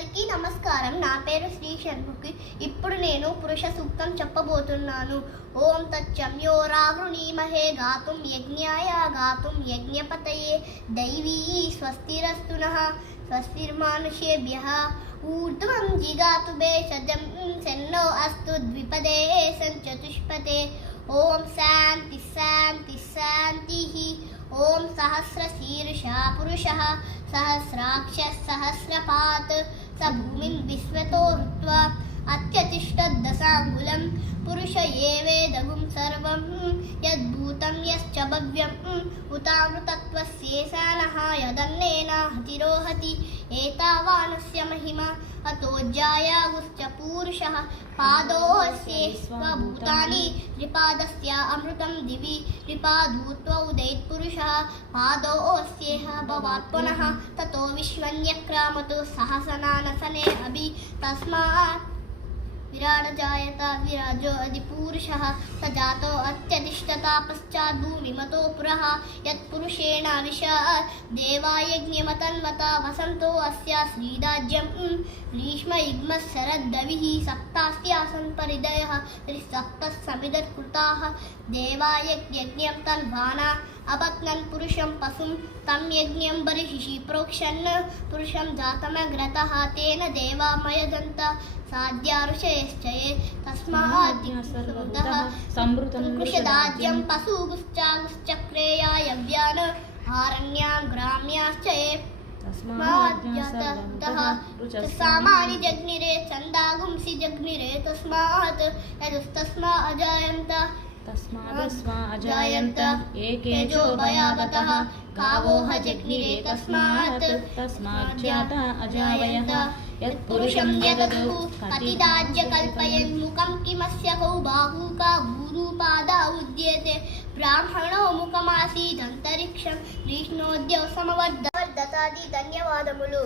అందరికీ నమస్కారం. నా పేరు శ్రీ షణ్ముఖి. ఇప్పుడు నేను పురుష సూక్తం చెప్పబోతున్నాను. ఓం తచ్చమ్యో రావృణీమహే గాతుం యజ్ఞాయ గాతుం యజ్ఞపతయే దైవీ స్వస్తిరస్తు నః స్వస్తిర్మానుషేభ్యః ఊర్ధ్వం జిగాతు భేషజం సెన్నో అస్తు ద్విపదే సంచతుష్పదే. ఓం శాంతి శాంతి శాంతిః. ఓం సహస్రశీర్షా పురుషः सहस्राक्षः सहस्रपात् स भूमिं विश्वतो हृत्वा अत्यतिष्ठद्दशाङ्गुलं पुरुष एवेदगुं सर्वं यद्भूतं यश्च भव्यम् उतामृतत्वस्येषानः यदन्नेनाहतिरोहति एतावानस्य महिमा अतोज्जायागुश्च पूरुषः पादोऽस्ये स्वभूतानि त्रिपादस्य अमृतं दिवि त्रिपादूत्वा उदैत्पुरुषः पादोऽस्येह भवात् पुनः ततो विश्वन्यक्रामतो सहसनानसने अभि तस्मात् विराट जायत विराजो अधिपुरुषः स जातो अत्यधिष्ठता पश्चात् भूमिमतो पुरः यत्पुरुषेण विशा देवायज्ञमतन्वता वसन्तो अस्या श्रीराज्यं ग्रीष्म युग्मः शरद्दविः सप्तास्यासन् परिदयः त्रिसप्तः समिदत्कृताः देवायज्ञं तन्वाना अपत्नन् पुरुषं पशुं तं यज्ञं बर्हिषि प्रोक्षन् पुरुषं जातमग्रतः तेन देवा मयजन्त साध्यारुषयश्चये तस्मात् कृषदाज्यं पशुगुश्चागुश्चक्रेयायव्यान् आरण्यां ग्राम्याश्च ये सामानि जग्निरे छन्दागुंसि जग्निरे तस्मात् यदुस्तस्मा अजायन्त तस्मादस्मा अजायन्त एकेजो भयावतः कावोह जग्निरे तस्माज्जाता अजावयः यत्पुरुषं यददु कतिदाज्य कल्पयन् मुखं किमस्य कौ बाहू का भूरूपादा उद्येते ब्राह्मणो मुखमासीदन्तरिक्षं विष्णोद्यौ समवर्धतादि ధన్యవాదములు.